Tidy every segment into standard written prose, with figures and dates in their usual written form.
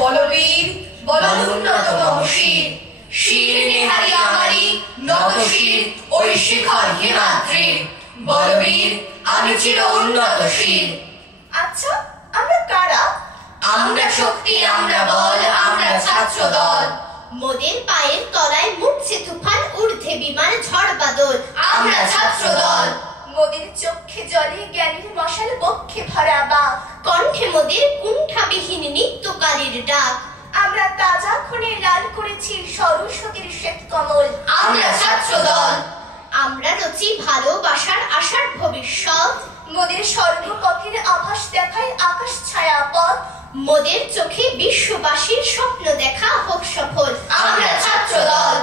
বলবীর বল উন্নত মহশির, শির নেহারি আমারি নত শির ওই শিখর হিমাদ্রির, বলবীর আমি চির উন্নত শির। আচ্ছা, আমরা কারা? আমরা শক্তি, আমরা বল, আমরা ছাত্র দল। মোদের পায়ের তলায় মুখছে তুফান, ঊর্ধ্বে বিমান ঝড় বাদল। আমরা ছাত্র দল। মোদের চোখে জলে জ্ঞানীর মশাল, বক্ষে ভরা বাক, কণ্ঠে মোদের কুণ্ঠাবিহীন নিত্যকালীর ডাক। আমরা তাজা খুনে লাল করেছি সরস্বতীর শ্বেত কমল। আমরা ছাত্র দল। আমরা রচি ভালোবাসার আশার ভবিষ্যৎ, মোদের স্বর্গপথের আভাস দেখায় আকাশ ছায়া পথ। মোদের চোখে বিশ্ববাসীর স্বপ্ন দেখা হোক সফল। আমরা ছাত্র দল।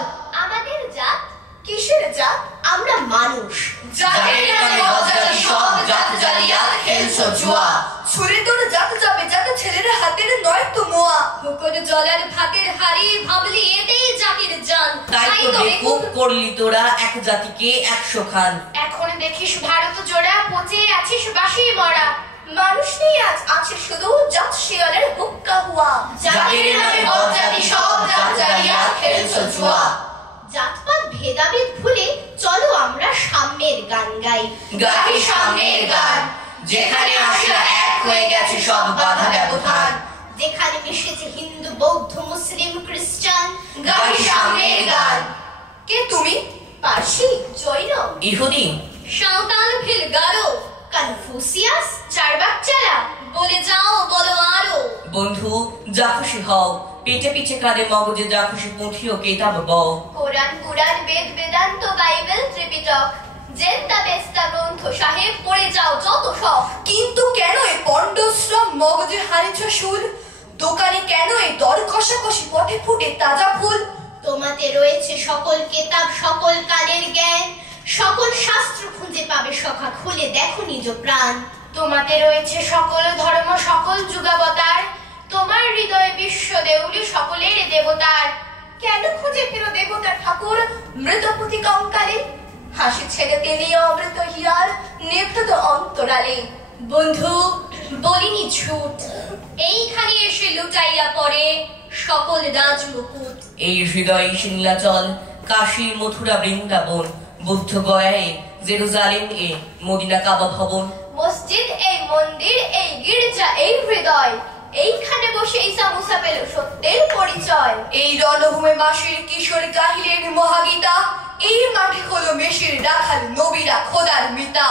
আমাদের জাত কিসের জাত? আমরা মানুষ। জাতের নামে বজ্জাতি সব জাত জালিয়াত খেলছো জুয়া। ছুরি তোর জাত যাবে যাতে ছেলের হাতের নয় তো মোয়া। মুকুট জলের ভাতের হাড়ি ভাবলি এতেই জাতির জান। তাই তো বেকুব করলি তোরা এক জাতিকে 100 খান। এখন দেখিস ভারত জোড়া, পচে আছিস বাসি মরা। মানুষ নেই আজ, আছে শুধু জাত শিয়ালের হুক্কা হুয়া। জাতের নামে বজ্জাতি সব জাত জালিয়াত খেলছো জুয়া। জাতপাত ভেদাভেদ ভুলে চলো আমরা সাম্যের গান গাই। গাই সামনের গান, যেখানে আসলে এক হয়ে গেছে সব বাধা ব্যবধান। যেখানে মিশেছে হিন্দু বৌদ্ধ মুসলিম খ্রিস্টান। গাই সামনের গান। কে তুমি? পার্সি, জৈন, ইহুদি, সাঁওতাল, ভিল গারো, কনফুসিয়াস, চারবাক চালা। বলে যাও বলো আরো। বন্ধু যা খুশি হও, পেটে পিছে কাঁধে মগজে যা খুশি পুঁথিও কেতাব বও। কোরআন পুরাণ বেদ বেদান্ত বাইবেল ত্রিপিটক, জেন্তা বেস্তা গ্রন্থ সাহেব পড়ে যাও যত সব। কিন্তু কেন এই পণ্ডশ্রম, মগজে হারিছ শুল? দোকানে কেন এই দর কষাকষি, পথে ফুটে তাজা ফুল? তোমাতে রয়েছে সকল কেতাব, সকল কালের জ্ঞান, সকল শাস্ত্র খুঁজে পাবে সখা, খুলে দেখো নিজ প্রাণ। তোমাতে রয়েছে সকল ধর্ম, সকল যুগাবতার, তোমার হৃদয়ে বিশ্ব দেউলি সকলের দেবতার। কেন খুঁজে ফেরো দেবতা ঠাকুর মৃতপতি কঙ্কালে? হাসি ছেড়ে তেলিয়ে অমৃত হিয়ার নিভৃত অন্তরালে। বন্ধু বলিনি ঝুট, এইখানে এসে লুটাইয়া পড়ে সকল রাজ মুকুট। এই হৃদয় নীলাচল, কাশী মথুরা বৃন্দাবন, বুদ্ধ গয়ায় জেরুজালেম এ মদিনা কাবা ভবন। মসজিদ এই মন্দির, এই গির্জা এই হৃদয়, এইখানে বসে ঈসা মুসা পেল সত্যের পরিচয়। এই রণভূমে মাসির কিশোর গাহিলেন মহাগীতা, এই মাঠে হলো মেশির রাখাল নবীরা খোদার মিতা।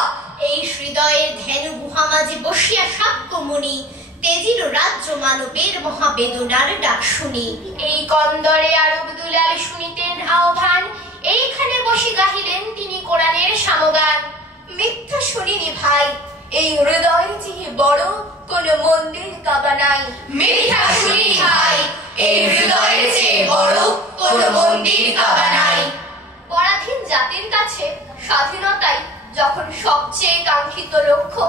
এই হৃদয়ের ধ্যান গুহা মাঝে বসিয়া সাক্ষ্য মুনি, তেজির রাজ্য মানবের মহাবেদনার ডাক শুনি। এই কন্দরে আরব দুলাল শুনিতেন আহ্বান, এইখানে বসে গাহিলেন তিনি কোরআনের সামগান। মিথ্যা শুনিনি ভাই, এই হৃদয় চেয়ে বড় কোন মন্দির কাবা নাই। মিথ্যা শুনি ভাই, এই হৃদয়ের চেয়ে বড় কোন মন্দির কাবা নাই। পরাধীন জাতির কাছে স্বাধীনতাই যখন সবচেয়ে কাঙ্ক্ষিত লক্ষ্য,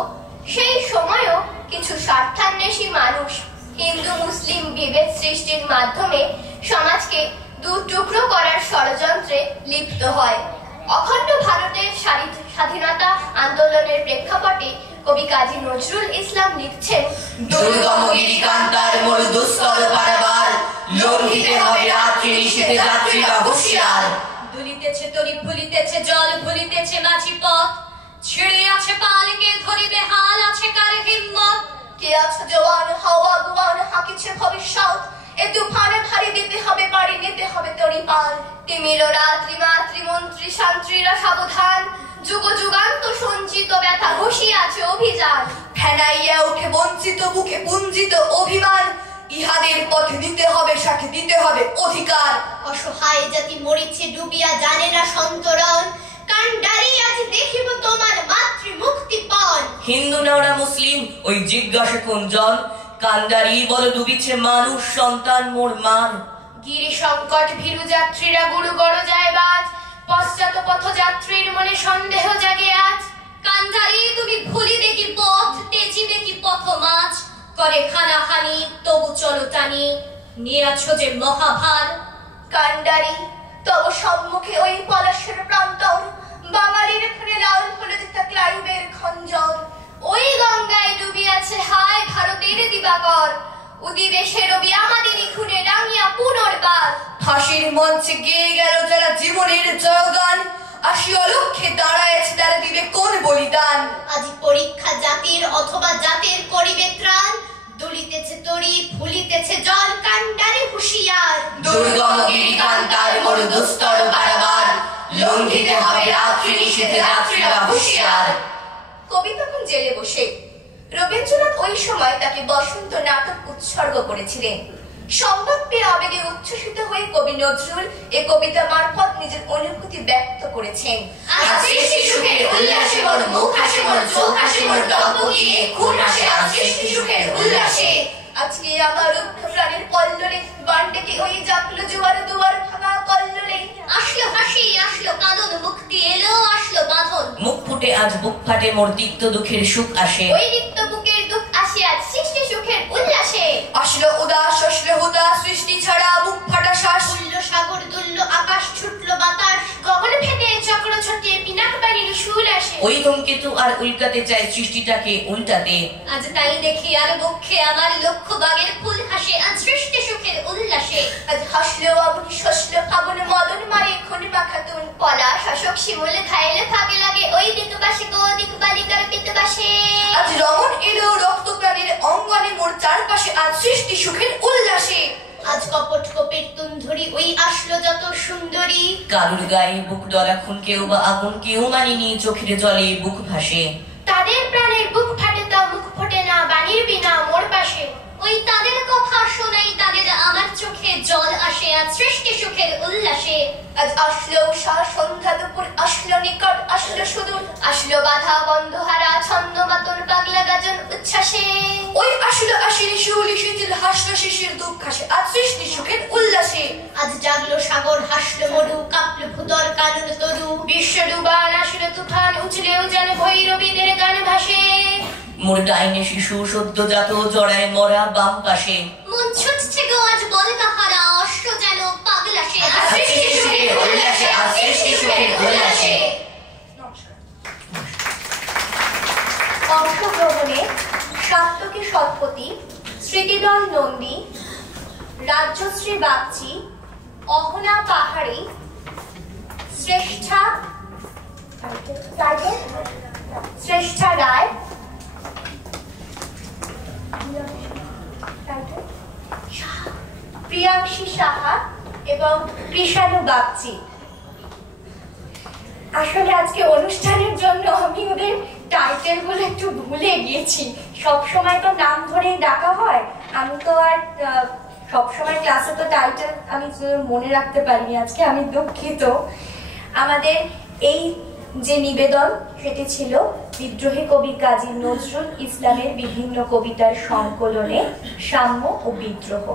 সেই সময়ও কিছু স্বার্থান্বেষী মানুষ হিন্দু মুসলিম বিভেদ সৃষ্টির মাধ্যমে সমাজকে দু টুকরো করার ষড়যন্ত্রে লিপ্ত হয়। অখণ্ড ভারতের স্বাধীনতা আন্দোলনের প্রেক্ষাপটে কবি কাজী নজরুল ইসলাম লিখছেন, দুর্গম গিরিকান্তার মরু দুস্তর পারাবার, লঙ্ঘিতে হবে রাত্রি নিশীথে যাত্রীরা হুঁশিয়ার। দুলিতেছে তরি, ভুলিতেছে জল, ভুলিতেছে মাঝি পথ, ছিড়ে আছে পালকে ধরিবে হাল, আছে কার হিম্মত। কে আছে জওয়ান হাওয়া গুয়ান, হাকিছে ভবিষ্যৎ, এ তুফানে ভারী দিতে হবে পাড়ি, নিতে হবে তরি পাল। তিমির রাত্রি মাতৃ মন্ত্রী শান্ত্রীরা সাবধান, যুগ যুগান্ত সঞ্চিত ব্যথা ঘষিয়ে আছে অভিযান। ফেনাইয়া উঠে বঞ্চিত বুকে পুঞ্জিত অভিমান, ইহাদের পথে দিতে হবে সাথে দিতে হবে অধিকার। অসহায় জাতি মরিছে ডুবিয়া, জানে না সন্তরণ, কান্ডারি আজ দেখিব তোমার মাতৃ মুক্তিপণ। হিন্দু নাওরা মুসলিম ওই জিজ্ঞাসা কোনজন, কান্ডারি বল ডুবিছে মানুষ সন্তান মোর মান। গিরি সংকট ভীরু যাত্রীরা গুরু গড় যায় বাজ, পশ্চাৎ পথ যাত্রীর মনে সন্দেহ জাগে আজ। কান্ধারি তুমি ভুলিবে কি পথ, তেজিবে কি পথ মাঝ, করে খানাখানি তবু চলো টানি, নিয়ে আছো যে মহাভার। কান্ডারি তব সম্মুখে ওই পলাশের প্রান্তর, বাঙালির খুনে লাল হলুদ ক্লাইবের খঞ্জর। ওই গঙ্গায় ডুবিয়াছে হায় ভারতের দিবাকর, উদিবে সে রবি আমাদের ফাঁসির মঞ্চে গেয়ে গেল যারা জীবনের জয়গান, আসি অলক্ষে দাঁড়ায়েছে তারা দিবে কোন বলিদান। আজি পরীক্ষা জাতির অথবা জাতের করিবে ত্রাণ, দুলিতেছে তরি ফুলিতেছে জল কান্ডারে হুঁশিয়ার। দুর্গম গিরিকান্তার মরু দুস্তর বারবার, লঙ্ঘিতে হবে রাত্রি নিষেধে রাত্রিরা হুঁশিয়ার। কবি তখন জেলে বসে। রবীন্দ্রনাথ ওই সময় তাকে বসন্ত নাটক উৎসর্গ করেছিলেন। সংবাদ পেয়ে আবেগে উচ্ছ্বসিত হয়ে কবি নজরুল এ কবিতা মারফত নিজের অনুভূতি ব্যক্ত করেছেন। আজ সৃষ্টি সুখের উল্লাসে মোর মুখ হাসে মোর চোখ হাসে মোর টকবগিয়ে খুন হাসে আজ সৃষ্টি সুখের উল্লাসে। আজকে আমার রুক্ষ প্রাণের কল্লোলে বান্ডেকে ওই জাপলো জোয়ার দুয়ার ভাঙা কল্লোলে। আসলো হাসি আসলো কাঁদন, মুক্তি এলো আসলো বাঁধন। মুখ ফুটে আজ বুক ফাটে মোর তিক্ত দুঃখের সুখ আসে। ওই রিক্ত বুকের দুঃখ আসে আজ সৃষ্টি সুখের উল্লাসে। আসলো উদাস আসলো হুদাস সৃষ্টি ছাড়া বুক ফাটা শ্বাস। উল্ল সাগর দুলল আকাশ ছুটলো বাতাস, গগন ফেটে চক্র ছটিয়ে পিনাক বাড়ির সুর আসে। ওই ধূমকেতু আর উল্টাতে চায় সৃষ্টিটাকে উল্টাতে। আজ তাই দেখি আর বক্ষে আমার লক্ষ বাগের ফুল হাসে আজ সৃষ্টি সুখের উল্লাসে। আজ হাসলো আবনি শসলো ফাগুন মদন মারে খনি মাখাতুন, পলা শাসক শিমুল খাইলে ফাঁকে লাগে ওই দিকবাসে গো দিক বালিকার পিতবাসে। আজ রমণ এলো রক্ত প্রাণের অঙ্গনে মোর চারপাশে আজ সৃষ্টি সুখের উল্লাসে। আজ কপট কোপের তুন্ধরি ওই আসলো যত সুন্দরী, কারুর গায়ে বুক ডলা খুন কেউ বা আগুন কেউ মানিনি, চোখের জলে বুক ভাসে। তাদের প্রাণের বুক ফাটে তা মুখ ফোটে না বাণীর বিনা মোর পাশে। ওই তাদের কথা শোনাই তাদের আমার চোখে জল আসে আজ সৃষ্টি সুখের উল্লাসে। আজ আসলো উষা সন্ধ্যা দুপুর আসলো নিকট আসলো সুদূর, আসলো বাধা বন্ধ হারা ছন্দ মাতন পাগলা গাজন উচ্ছ্বাসে। ওই আসলো আসিনি শিউলি শিথিল হাসলো শিশির দুঃখ হাসে আজ সৃষ্টি সুখের উল্লাসে। আজ জাগলো সাগর হাসলো মরু কাঁপলো ভূতর কানন তরু, বিশ্ব ডুবান আসলো তুফান উছলেও যেন ভৈরবীদের গান ভাসে। মোর ডাইনে শিশু সদ্যজাত জড়ায় মরা বাম পাশে। মন ছুটছে গো আজ বল কাহারা, অশ্ব যেন পাগলাসে আজ সৃষ্টি সুখের উল্লাসে আজ সৃষ্টি সুখের উল্লাসে। অংশগ্রহণে সাত্তকী শতপথী, স্মৃতিদল নন্দী, রাজ্যশ্রী বাগচি, অহনা পাহাড়ি, শ্রেষ্ঠা রায়, প্রিয়াংশী সাহা এবং কৃষাণু বাগচি। আসলে আজকে অনুষ্ঠানের জন্য আমি ওদের টাইটেল গুলো একটু ভুলে গিয়েছি। সব সময় তো নাম ধরেই ডাকা হয়, আমি তো আর সবসময় ক্লাসে তো টাইটেল আমি মনে রাখতে পারিনি। আজকে আমি দুঃখিত। আমাদের এই যে নিবেদন সেটি ছিল বিদ্রোহী কবি কাজী নজরুল ইসলামের বিভিন্ন কবিতার সংকলনে সাম্য ও বিদ্রোহ।